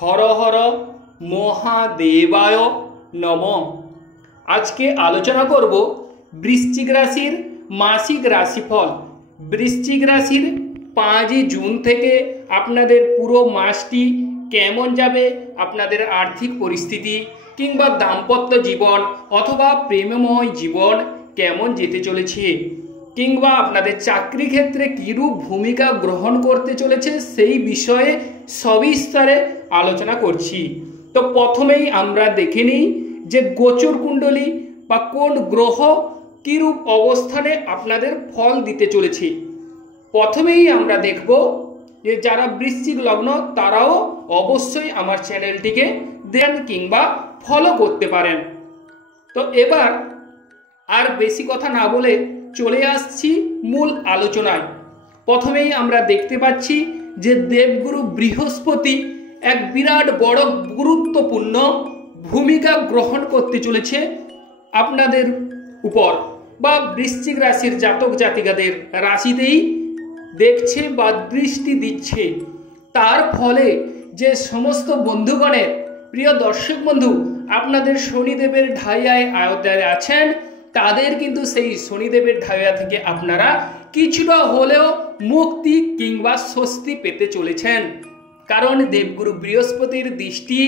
হর হর মহাদেবায় নমঃ। আজকে আলোচনা করব বৃশ্চিক রাশির মাসিক রাশিফল। বৃশ্চিক রাশির 5 জুন থেকে আপনাদের পুরো মাসটি কেমন যাবে, আপনাদের আর্থিক পরিস্থিতি কিংবা দাম্পত্য জীবন অথবা প্রেমময় জীবন কেমন যেতে চলেছে, কিংবা আপনাদের চাকরি ক্ষেত্রে কীরূপ ভূমিকা গ্রহণ করতে চলেছে সেই বিষয়ে সবিস্তারে আলোচনা করছি। তো প্রথমেই আমরা দেখে নিই যে গোচর কুণ্ডলী বা কোন গ্রহ কীরূপ অবস্থানে আপনাদের ফল দিতে চলেছে। প্রথমেই আমরা দেখব যে যারা বৃশ্চিক লগ্ন তারাও অবশ্যই আমার চ্যানেলটিকে দেন কিংবা ফলো করতে পারেন। তো এবার আর বেশি কথা না বলে চলে আসছি মূল আলোচনায়। প্রথমেই আমরা দেখতে পাচ্ছি যে দেবগুরু বৃহস্পতি এক বিরাট বড় গুরুত্বপূর্ণ ভূমিকা গ্রহণ করতে চলেছে আপনাদের উপর, বা বৃশ্চিক রাশির জাতক জাতিকাদের রাশিতেই দেখছে বা দৃষ্টি দিচ্ছে। তার ফলে যে সমস্ত বন্ধুগণের, প্রিয় দর্শক বন্ধু, আপনাদের শনিদেবের ঢাইয়ায় আয়তায় আছেন, তাদের কিন্তু সেই শনিদেবের ঢাইয়া থেকে আপনারা কিছুটা হলেও মুক্তি কিংবা স্বস্তি পেতে চলেছেন। কারণ দেবগুরু বৃহস্পতির দৃষ্টি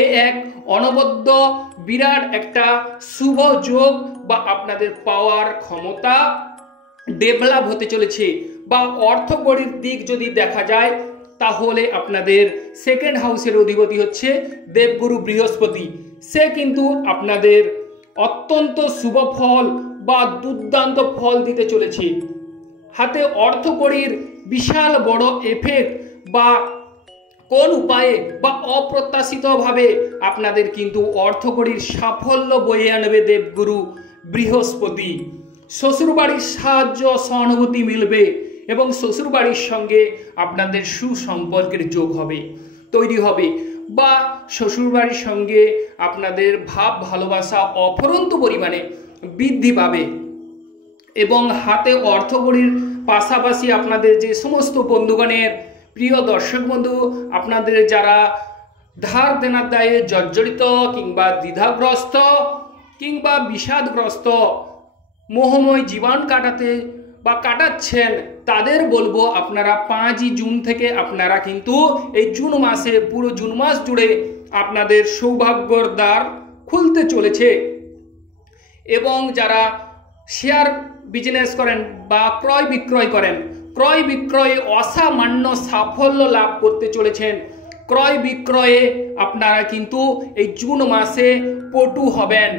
এ এক অনবদ্য বিরাট একটা শুভ যোগ, বা আপনাদের পাওয়ার ক্ষমতা ডেভেলপ হতে চলেছে। বা অর্থকড়ির দিক যদি দেখা যায় তাহলে আপনাদের সেকেন্ড হাউসের অধিপতি হচ্ছে দেবগুরু বৃহস্পতি। সে কিন্তু আপনাদের অত্যন্ত শুভ ফল বা দুর্দান্ত ফল দিতে চলেছে। হাতে অর্থকড়ির বিশাল বড় এফেক্ট বা কোন উপায়ে বা অপ্রত্যাশিতভাবে আপনাদের কিন্তু অর্থকড়ির সাফল্য বয়ে আনবে দেবগুরু বৃহস্পতি। শ্বশুরবাড়ির সাহায্য সহানুভূতি মিলবে এবং শ্বশুরবাড়ির সঙ্গে আপনাদের সুসম্পর্কের যোগ হবে, তৈরি হবে, বা শ্বশুরবাড়ির সঙ্গে আপনাদের ভাব ভালোবাসা অফুরন্ত পরিমাণে বৃদ্ধি পাবে। এবং হাতে অর্থকড়ির পাশাপাশি আপনাদের যে সমস্ত বন্ধুগণের, প্রিয় দর্শক বন্ধু, আপনাদের যারা ধার দেনার দায়ে জর্জরিত কিংবা দ্বিধাগ্রস্ত কিংবা বিষাদগ্রস্ত মোহময় জীবন কাটাতে বা কাটাচ্ছেন, তাদের বলবো আপনারা 5 জুন থেকে আপনারা কিন্তু এই জুন মাসে, পুরো জুন মাস জুড়ে আপনাদের সৌভাগ্যর দ্বার খুলতে চলেছে। এবং যারা শেয়ার বিজনেস করেন বা ক্রয় বিক্রয় করেন, ক্রয় বিক্রয়ে অসামান্য সাফল্য লাভ করতে চলেছেন। ক্রয় বিক্রয়ে আপনারা কিন্তু এই জুন মাসে পটু হবেন।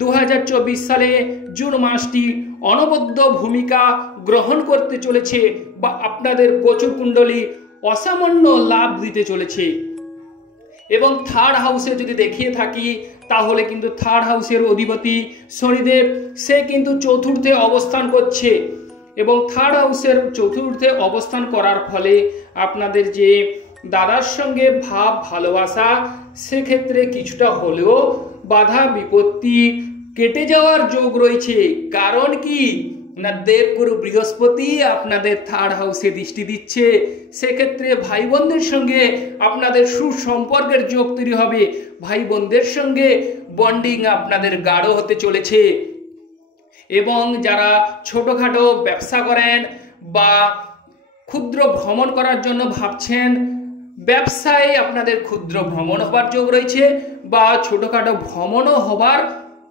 2024 সালে জুন মাসটি অনবদ্য ভূমিকা গ্রহণ করতে চলেছে, বা আপনাদের গোচর কুণ্ডলী অসামান্য লাভ দিতে চলেছে। এবং থার্ড হাউসে যদি দেখিয়ে থাকি তাহলে কিন্তু থার্ড হাউসের অধিপতি শনিদেব, সে কিন্তু চতুর্থে অবস্থান করছে। এবং থার্ড হাউসের চতুর্থে অবস্থান করার ফলে আপনাদের যে দাদার সঙ্গে ভাব ভালোবাসা, সেক্ষেত্রে কিছুটা হলেও বাধা বিপত্তি কেটে যাওয়ার যোগ রয়েছে। কারণ কি না, দেবগুরু বৃহস্পতি আপনাদের থার্ড হাউসে দৃষ্টি দিচ্ছে। সেক্ষেত্রে ভাই বোনদের সঙ্গে আপনাদের সুসম্পর্কের যোগ তৈরি হবে। ভাই বোনদের সঙ্গে বন্ডিং আপনাদের গাঢ় হতে চলেছে। এবং যারা ছোটোখাটো ব্যবসা করেন বা ক্ষুদ্র ভ্রমণ করার জন্য ভাবছেন, ব্যবসায় আপনাদের ক্ষুদ্র ভ্রমণ হবার যোগ রয়েছে, বা ছোটোখাটো ভ্রমণও হবার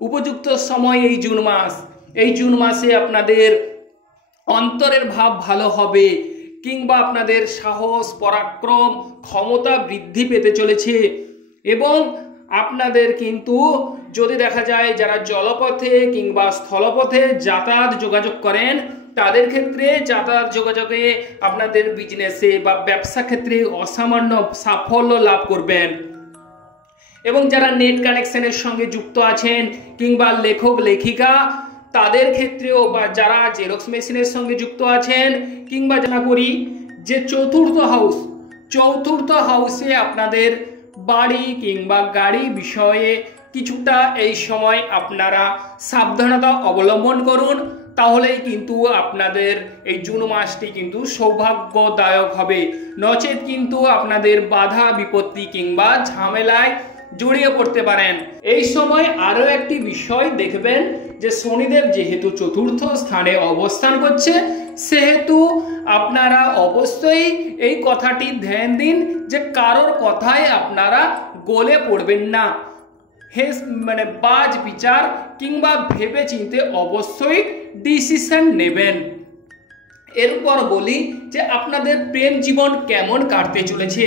উপযুক্ত সময় এই জুন মাস। এই জুন মাসে আপনাদের অন্তরের ভাব ভালো হবে, কিংবা আপনাদের সাহস, পরাক্রম, ক্ষমতা বৃদ্ধি পেতে চলেছে। এবং আপনাদের কিন্তু যদি দেখা যায় যারা জলপথে কিংবা স্থলপথে যাতায়াত যোগাযোগ করেন, তাদের ক্ষেত্রে যাতায়াত যোগাযোগে আপনাদের বিজনেসে বা ব্যবসা ক্ষেত্রে অসামান্য সাফল্য লাভ করবেন। এবং যারা নেট কানেকশনের সঙ্গে যুক্ত আছেন কিংবা লেখক লেখিকা, তাদের ক্ষেত্রেও, বা যারা জেরক্স মেশিনের সঙ্গে যুক্ত আছেন, কিংবা জানা করি যে চতুর্থ হাউসে আপনাদের বাড়ি কিংবা গাড়ি বিষয়ে কিছুটা এই সময় আপনারা সাবধানতা অবলম্বন করুন। তাহলেই কিন্তু আপনাদের এই জুন মাসটি কিন্তু সৌভাগ্যদায়ক হবে, নচেত কিন্তু আপনাদের বাধা বিপত্তি কিংবা ঝামেলায় জড়িয়ে পড়তে পারেন। এই সময় আরও একটি বিষয় দেখবেন যে শনিদেব যেহেতু চতুর্থ স্থানে অবস্থান করছে, সেহেতু আপনারা অবশ্যই এই কথাটি ধ্যান দিন যে কারোর কথায় আপনারা গলে পড়বেন না। মানে বাজ বিচার কিংবা ভেবে চিনতে অবশ্যই ডিসিশন নেবেন। এরপর বলি যে আপনাদের প্রেম জীবন কেমন কাটতে চলেছে।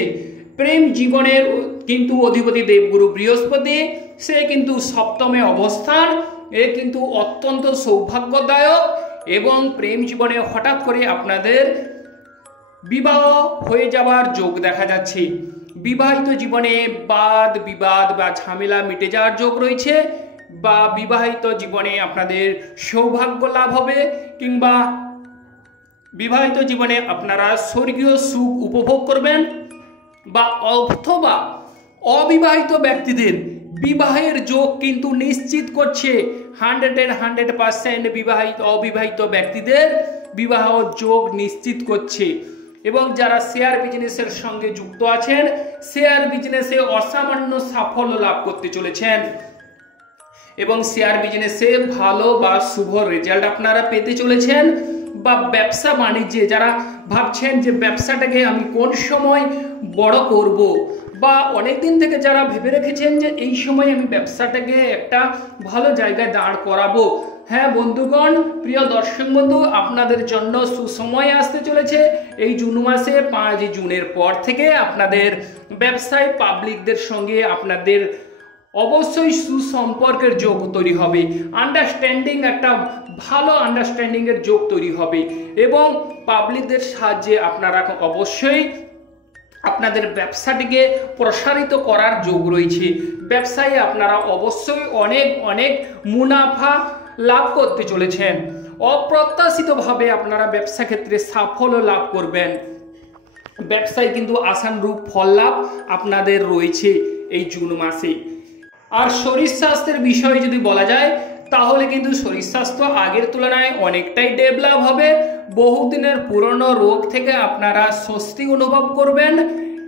প্রেম জীবনের কিন্তু অধিপতি দেবগুরু বৃহস্পতি, সে কিন্তু সপ্তমে অবস্থান, এ কিন্তু অত্যন্ত সৌভাগ্যদায়ক এবং প্রেম জীবনে হঠাৎ করে আপনাদের বিবাহ হয়ে যাওয়ার যোগ দেখা যাচ্ছে। বিবাহিত জীবনে বাদ বিবাদ বা ঝামেলা মিটে যাওয়ার যোগ রয়েছে, বা বিবাহিত জীবনে আপনাদের সৌভাগ্য লাভ হবে, কিংবা বিবাহিত জীবনে আপনারা স্বর্গীয় সুখ উপভোগ করবেন, বা অথবা অবিবাহিত ব্যক্তিদের বিবাহের যোগ কিন্তু নিশ্চিত করছে। 100% বিবাহিত অবিবাহিত ব্যক্তিদের বিবাহ যোগ নিশ্চিত করছে। এবং যারা শেয়ার বিজনেসের সঙ্গে যুক্ত আছেন, শেয়ার বিজনেসে অসামান্য সাফল্য লাভ করতে চলেছেন এবং শেয়ার বিজনেসে ভালো বা শুভ রেজাল্ট আপনারা পেতে চলেছেন। বা ব্যবসা বাণিজ্যে যারা ভাবছেন যে ব্যবসাটাকে আমি কোন সময় বড় করব, বা অনেক দিন থেকে যারা ভেবে রেখেছেন যে এই সময় আমি ব্যবসাটাকে একটা ভালো জায়গায় দাঁড় করাবো, হ্যাঁ বন্ধুগণ, প্রিয় দর্শক বন্ধু, আপনাদের জন্য সুসময় আসতে চলেছে। এই জুন মাসে 5 জুনের পর থেকে আপনাদের ব্যবসায় পাবলিকদের সঙ্গে আপনাদের অবশ্যই সুসম্পর্কের যোগ তৈরি হবে, আন্ডারস্ট্যান্ডিং একটা ভালো আন্ডারস্ট্যান্ডিংয়ের যোগ তৈরি হবে এবং পাবলিকদের সাহায্যে আপনারা অবশ্যই আপনাদের ব্যবসাটিকে প্রসারিত করার যোগ রয়েছে। ব্যবসায় আপনারা অবশ্যই অনেক অনেক মুনাফা লাভ করতে চলেছেন। অপ্রত্যাশিতভাবে আপনারা ব্যবসা ক্ষেত্রে সাফল্য লাভ করবেন। ব্যবসায় কিন্তু আশানুরূপ ফল লাভ আপনাদের রয়েছে এই জুন মাসে। আর শরীর স্বাস্থ্যের বিষয়ে যদি বলা যায়, তাহলে কিন্তু শরীর স্বাস্থ্য আগের তুলনায় অনেকটাই ডেভেলপ হবে। বহুদিনের পুরনো রোগ থেকে আপনারা স্বস্তি অনুভব করবেন,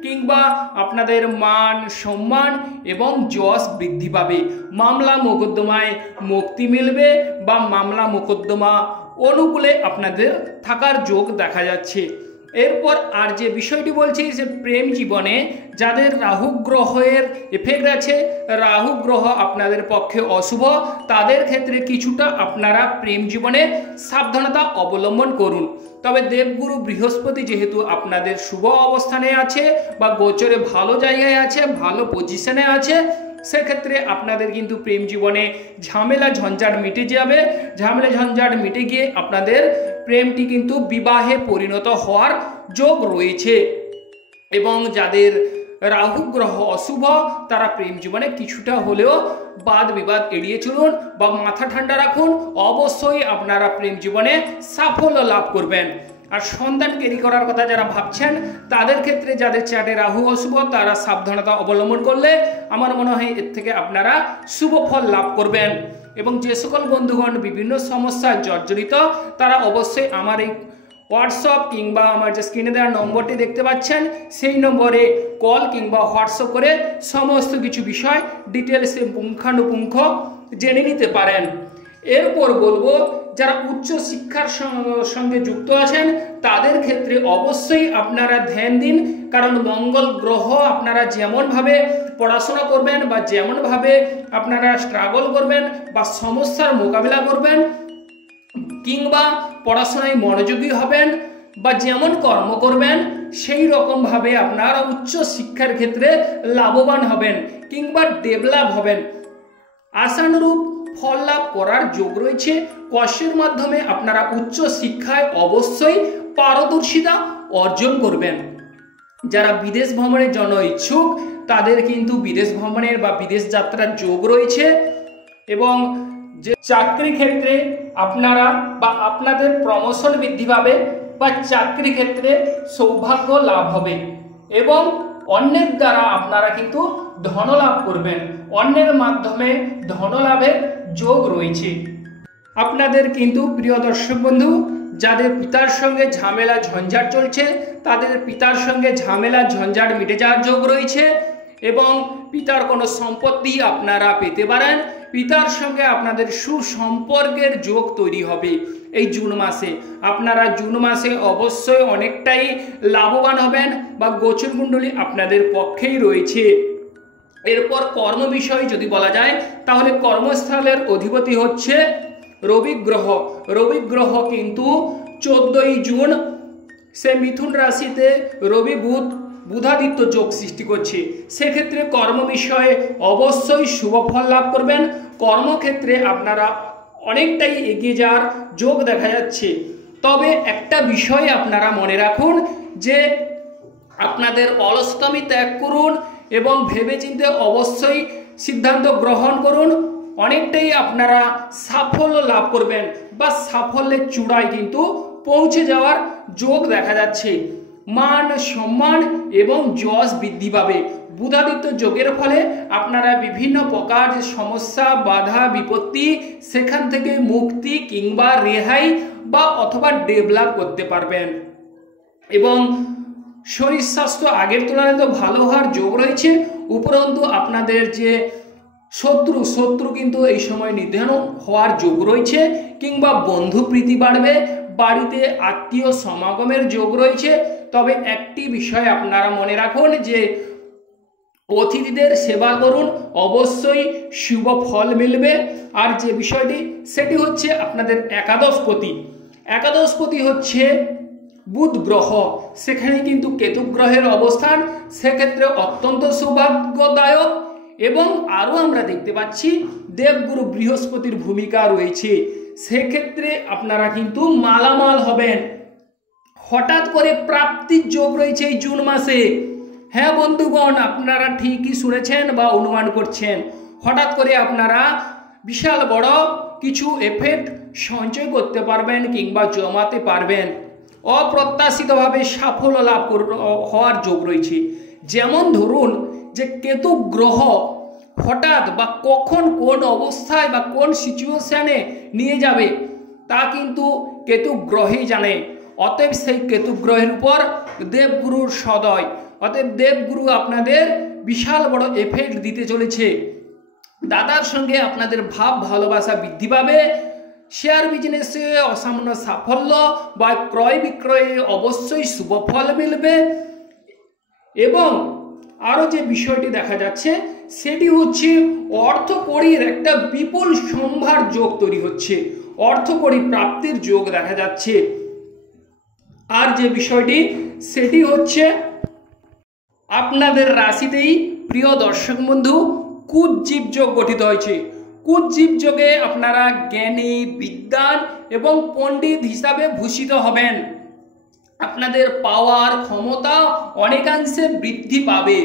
কিংবা আপনাদের মান সম্মান এবং যশ বৃদ্ধি পাবে। মামলা মোকদ্দমায় মুক্তি মিলবে বা মামলা মোকদ্দমা অনুকূলে আপনাদের থাকার যোগ দেখা যাচ্ছে। এরপর আর যে বিষয়টি বলছি যে প্রেম জীবনে যাদের রাহু গ্রহের এফেক্ট আছে, রাহু গ্রহ আপনাদের পক্ষে অশুভ, তাদের ক্ষেত্রে কিছুটা আপনারা প্রেম জীবনে সাবধানতা অবলম্বন করুন। তবে দেবগুরু বৃহস্পতি যেহেতু আপনাদের শুভ অবস্থানে আছে বা গোচরে ভালো জায়গায় আছে, ভালো পজিশনে আছে, সেক্ষেত্রে আপনাদের কিন্তু প্রেম জীবনে ঝামেলা ঝঞ্ঝাট মিটে যাবে। ঝামেলা ঝঞ্ঝাট মিটে গিয়ে আপনাদের প্রেমটি কিন্তু বিবাহে পরিণত হওয়ার যোগ রয়েছে। এবং যাদের রাহু গ্রহ অশুভ, তারা প্রেম জীবনে কিছুটা হলেও বাদ বিবাদ এড়িয়ে চলুন বা মাথা ঠান্ডা রাখুন, অবশ্যই আপনারা প্রেম জীবনে সাফল্য লাভ করবেন। আর সন্তান ক্যারি করার কথা যারা ভাবছেন, তাদের ক্ষেত্রে যাদের চার্টে রাহু অশুভ, তারা সাবধানতা অবলম্বন করলে আমার মনে হয় এর থেকে আপনারা শুভ ফল লাভ করবেন। এবং যে সকল বন্ধুগণ বিভিন্ন সমস্যায় জর্জরিত, তারা অবশ্যই আমার এই হোয়াটসঅ্যাপ কিংবা আমার যে স্ক্রিনে দেওয়া নম্বরটি দেখতে পাচ্ছেন, সেই নম্বরে কল কিংবা হোয়াটসঅ্যাপ করে সমস্ত কিছু বিষয় ডিটেলসে পুঙ্খানুপুঙ্খ জেনে নিতে পারেন। এরপর বলবো যারা উচ্চ শিক্ষার সঙ্গে যুক্ত আছেন, তাদের ক্ষেত্রে অবশ্যই আপনারা ধ্যান দিন, কারণ মঙ্গল গ্রহ আপনারা যেমনভাবে পড়াশোনা করবেন বা যেমনভাবে আপনারা স্ট্রাগল করবেন বা সমস্যার মোকাবিলা করবেন, কিংবা পড়াশোনায় মনোযোগী হবেন বা যেমন কর্ম করবেন, সেই রকমভাবে আপনারা উচ্চ শিক্ষার ক্ষেত্রে লাভবান হবেন কিংবা ডেভেলপ হবেন। আশানুরূপ ফল লাভ করার যোগ রয়েছে। কষ্টের মাধ্যমে আপনারা উচ্চ শিক্ষায় অবশ্যই পারদর্শিতা অর্জন করবেন। যারা বিদেশ ভ্রমণের জন্য ইচ্ছুক, তাদের কিন্তু বিদেশ ভ্রমণের বা বিদেশ যাত্রার যোগ রয়েছে। এবং যে চাকরি ক্ষেত্রে আপনারা বা আপনাদের প্রমোশন বৃদ্ধি পাবে বা চাকরি ক্ষেত্রে সৌভাগ্য লাভ হবে এবং অন্যের দ্বারা আপনারা কিন্তু ধনলাভ করবেন। অন্যের মাধ্যমে ধনলাভের যোগ রয়েছে। আপনাদের কিন্তু প্রিয় দর্শক বন্ধু, যাদের পিতার সঙ্গে ঝামেলা ঝঞ্ঝাট চলছে তাদের পিতার সঙ্গে ঝামেলা ঝঞ্ঝাট মিটে যাওয়ার যোগ রয়েছে এবং পিতার কোনো সম্পত্তি আপনারা পেতে পারেন। পিতার সঙ্গে আপনাদের সুসম্পর্কের যোগ তৈরি হবে এই জুন মাসে। আপনারা জুন মাসে অবশ্যই অনেকটাই লাভবান হবেন বা গোচর কুণ্ডলী আপনাদের পক্ষেই রয়েছে। এরপর কর্ম বিষয়ে যদি বলা যায় তাহলে কর্মস্থলের অধিপতি হচ্ছে রবি গ্রহ। রবি গ্রহ কিন্তু 14ই জুন সে মিথুন রাশিতে রবি বুধাদিত্য যোগ সৃষ্টি করছে। সেক্ষেত্রে কর্ম বিষয়ে অবশ্যই শুভ ফল লাভ করবেন। কর্মক্ষেত্রে আপনারা অনেকটাই এগিয়ে যাওয়ার যোগ দেখা যাচ্ছে। তবে একটা বিষয় আপনারা মনে রাখুন যে আপনাদের অলসতামি ত্যাগ করুন এবং ভেবেচিন্তে অবশ্যই সিদ্ধান্ত গ্রহণ করুন। অনেকটাই আপনারা সাফল্য লাভ করবেন বা সাফল্যের চূড়ায় কিন্তু পৌঁছে যাওয়ার যোগ দেখা যাচ্ছে। মান সম্মান এবং যশ বৃদ্ধি পাবে। বুধাদিত্য যোগের ফলে আপনারা বিভিন্ন প্রকার সমস্যা বাধা বিপত্তি সেখান থেকে মুক্তি কিংবা রেহাই বা অথবা ডেভেলপ করতে পারবেন এবং শরীর স্বাস্থ্য আগের তুলনায় তো ভালো হওয়ার যোগ রয়েছে। উপরন্তু আপনাদের যে শত্রু কিন্তু এই সময় নিধন হওয়ার যোগ রয়েছে কিংবা বন্ধু প্রীতি বাড়বে, বাড়িতে আত্মীয় সমাগমের যোগ রয়েছে। তবে একটি বিষয় আপনারা মনে রাখুন যে অতিথিদের সেবা করুন, অবশ্যই শুভ ফল মিলবে। আর যে বিষয়টি সেটি হচ্ছে আপনাদের একাদশপতি হচ্ছে বুধ গ্রহ, সেখানে কিন্তু কেতু গ্রহের অবস্থান, সেক্ষেত্রে অত্যন্ত সৌভাগ্যদায়ক। এবং আরও আমরা দেখতে পাচ্ছি দেবগুরু বৃহস্পতির ভূমিকা রয়েছে। সেক্ষেত্রে আপনারা কিন্তু মালামাল হবেন। হঠাৎ করে প্রাপ্তির যোগ রয়েছে এই জুন মাসে। হ্যাঁ বন্ধুগণ, আপনারা ঠিকই শুনেছেন বা অনুমান করছেন। হঠাৎ করে আপনারা বিশাল বড় কিছু এফেক্ট সঞ্চয় করতে পারবেন কিংবা জমাতে পারবেন। অপ্রত্যাশিতভাবে সাফল্য লাভ হওয়ার যোগ রয়েছে। যেমন ধরুন যে কেতু গ্রহ হঠাৎ বা কখন কোন অবস্থায় বা কোন সিচুয়েশনে নিয়ে যাবে তা কিন্তু কেতু গ্রহই জানে। অতএব সেই কেতু গ্রহের উপর দেবগুরুর সদয়, অতএব দেবগুরু আপনাদের বিশাল বড় এফেক্ট দিতে চলেছে। দাদার সঙ্গে আপনাদের ভাব ভালোবাসা বৃদ্ধি পাবে। শেয়ার বিজনেসে অসামান্য সাফল্য বা ক্রয় বিক্রয়ে অবশ্যই শুভ ফল মিলবে। এবং আরও যে বিষয়টি দেখা যাচ্ছে সেটি হচ্ছে অর্থকড়ির একটা বিপুল সম্ভার যোগ তৈরি হচ্ছে, অর্থকড়ি প্রাপ্তির যোগ দেখা যাচ্ছে। আর যে বিষয়টি সেটি হচ্ছে আপনাদের রাশিতেই প্রিয় দর্শক বন্ধু কুজ্জীব যোগ গঠিত হয়েছে। কুজ্জীব যোগে আপনারা জ্ঞানী বিদ্বান এবং পণ্ডিত হিসাবে ভূষিত হবেন। আপনাদের পাওয়ার ক্ষমতা অনেকাংশে বৃদ্ধি পাবে।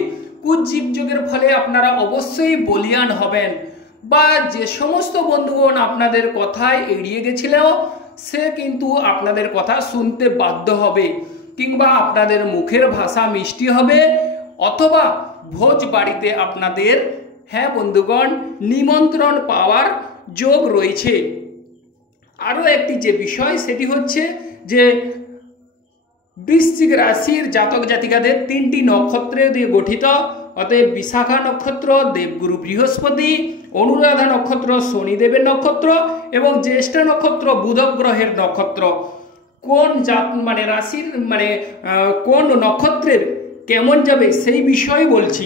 কুজ্জীব যোগের ফলে আপনারা অবশ্যই বলিয়ান হবেন বা যে সমস্ত বন্ধুগণ আপনাদের কথায় এড়িয়ে গেছিল সে কিন্তু আপনাদের কথা শুনতে বাধ্য হবে কিংবা আপনাদের মুখের ভাষা মিষ্টি হবে অথবা ভোজ বাড়িতে আপনাদের হ্যাঁ বন্ধুগণ নিমন্ত্রণ পাওয়ার যোগ রয়েছে। আরও একটি যে বিষয় সেটি হচ্ছে যে বৃশ্চিক রাশির জাতক জাতিকাদের 3টি নক্ষত্রে দিয়ে গঠিত। অতএব বিশাখা নক্ষত্র দেবগুরু বৃহস্পতি, অনুরাধা নক্ষত্র শনিদেবের নক্ষত্র এবং জ্যেষ্ঠা নক্ষত্র বুধ গ্রহের নক্ষত্র। কোন রাশির কোন নক্ষত্রের কেমন যাবে সেই বিষয়ে বলছি।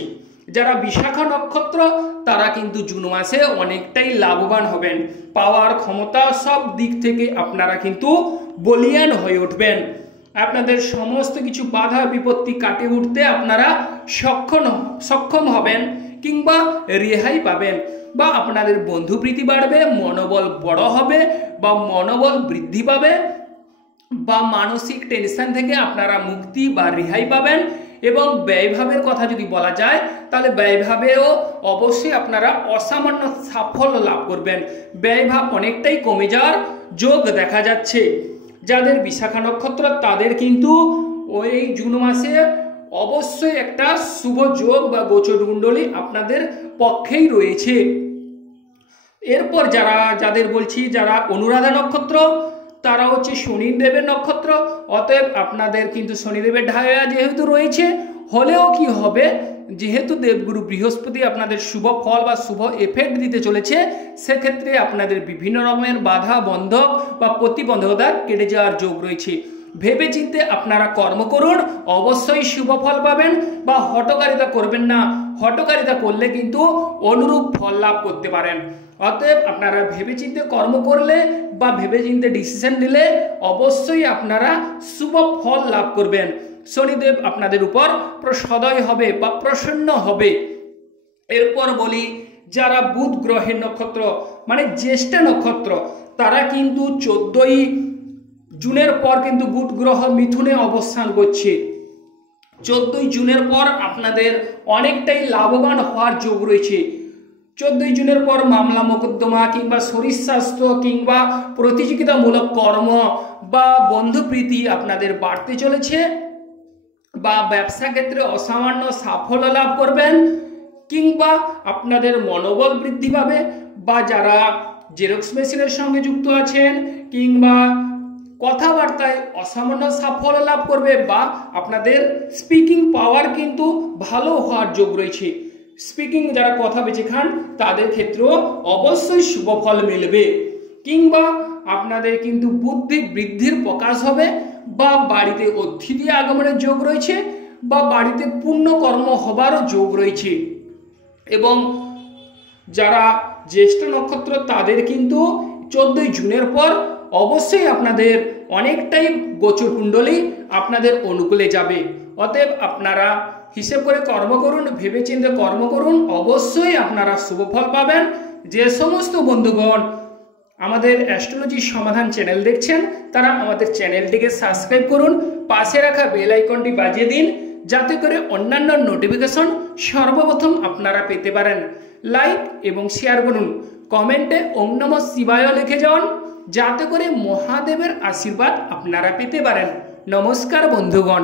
যারা বিশাখা নক্ষত্র তারা কিন্তু জুন মাসে অনেকটাই লাভবান হবেন। পাওয়ার ক্ষমতা সব দিক থেকে আপনারা কিন্তু বলিয়ান হয়ে উঠবেন। আপনাদের সমস্ত কিছু বাধা বিপত্তি কাটিয়ে উঠতে আপনারা সক্ষম হবেন কিংবা রেহাই পাবেন বা আপনাদের বন্ধুপ্রীতি বাড়বে, মনোবল বড় হবে বা মনোবল বৃদ্ধি পাবে বা মানসিক টেনশন থেকে আপনারা মুক্তি বা রেহাই পাবেন। এবং ব্যয়ভাবের কথা যদি বলা যায় তাহলে ব্যয়ভাবেও অবশ্যই আপনারা অসামান্য সাফল্য লাভ করবেন। ব্যয়ভাব অনেকটাই কমে যাওয়ার যোগ দেখা যাচ্ছে। যাদের বিশাখা নক্ষত্র তাদের কিন্তু ওই জুন মাসে অবশ্যই একটা শুভ যোগ বা গোচর কুণ্ডলী আপনাদের পক্ষেই রয়েছে। এরপর যাদের বলছি যারা অনুরাধা নক্ষত্র, তারা হচ্ছে শনিদেবের নক্ষত্র। অতএব আপনাদের কিন্তু শনিদেবের ঢায়া যেহেতু রয়েছে, হলেও কি হবে, যেহেতু দেবগুরু বৃহস্পতি আপনাদের শুভ ফল বা শুভ এফেক্ট দিতে চলেছে, সেক্ষেত্রে আপনাদের বিভিন্ন রকমের বাধা বন্ধক বা প্রতিবন্ধকতা কেটে যাওয়ার যোগ রয়েছে। ভেবে চিন্তে আপনারা কর্ম করুন, অবশ্যই শুভ ফল পাবেন। বা হঠকারিতা করবেন না, হঠকারিতা করলে কিন্তু অনুরূপ ফল লাভ করতে পারেন। অতএব আপনারা ভেবেচিন্তে কর্ম করলে বা ভেবেচিন্তে ডিসিশন নিলে অবশ্যই আপনারা শুভ ফল লাভ করবেন। শনিদেব আপনাদের উপর সদয় হবে বা প্রসন্ন হবে। এরপর বলি যারা বুধ গ্রহের নক্ষত্র মানে জ্যেষ্ঠা নক্ষত্র, তারা কিন্তু 14ই জুনের পর কিন্তু বুধ গ্রহ মিথুনে অবস্থান করছে। 14ই জুনের পর আপনাদের অনেকটাই লাভবান হওয়ার যোগ রয়েছে। 14ই জুনের পর মামলা মোকদ্দমা কিংবা শরীর স্বাস্থ্য কিংবা প্রতিযোগিতামূলক কর্ম বা বন্ধুপ্রীতি আপনাদের বাড়তে চলেছে, বা ব্যবসা ক্ষেত্রে অসামান্য সাফল্য লাভ করবেন, কিংবা আপনাদের মনোবল বৃদ্ধি পাবে। বা যারা জেরক্স মেশিনের সঙ্গে যুক্ত আছেন কিংবা কথাবার্তায় অসামান্য সাফল্য লাভ করবে, বা আপনাদের স্পিকিং পাওয়ার কিন্তু ভালো হওয়ার যোগ রয়েছে। স্পিকিং যারা কথা বেঁচে খান তাদের ক্ষেত্রেও অবশ্যই শুভ ফল মিলবে। কিংবা আপনাদের কিন্তু বুদ্ধি বৃদ্ধির প্রকাশ হবে, বা বাড়িতে অতিথি আগমনের যোগ রয়েছে, বা বাড়িতে পুণ্যকর্ম হবারও যোগ রয়েছে। এবং যারা জ্যেষ্ঠ নক্ষত্র তাদের কিন্তু 14ই জুনের পর অবশ্যই আপনাদের অনেকটাই গোচর কুণ্ডলী আপনাদের অনুকূলে যাবে। অতএব আপনারা হিসেব করে কর্ম করুন, ভেবেচিন্তে কর্ম করুন, অবশ্যই আপনারা শুভ ফল পাবেন। যে সমস্ত বন্ধুগণ আমাদের অ্যাস্ট্রোলজি সমাধান চ্যানেল দেখছেন, তারা আমাদের চ্যানেলটিকে সাবস্ক্রাইব করুন, পাশে রাখা বেল আইকনটি বাজিয়ে দিন, যাতে করে অন্যান্য নোটিফিকেশন সর্বপ্রথম আপনারা পেতে পারেন। লাইক এবং শেয়ার করুন, কমেন্টে ওম নমঃ শিবায় লিখে যান, যাতে করে মহাদেবের আশীর্বাদ আপনারা পেতে পারেন। নমস্কার বন্ধুগণ।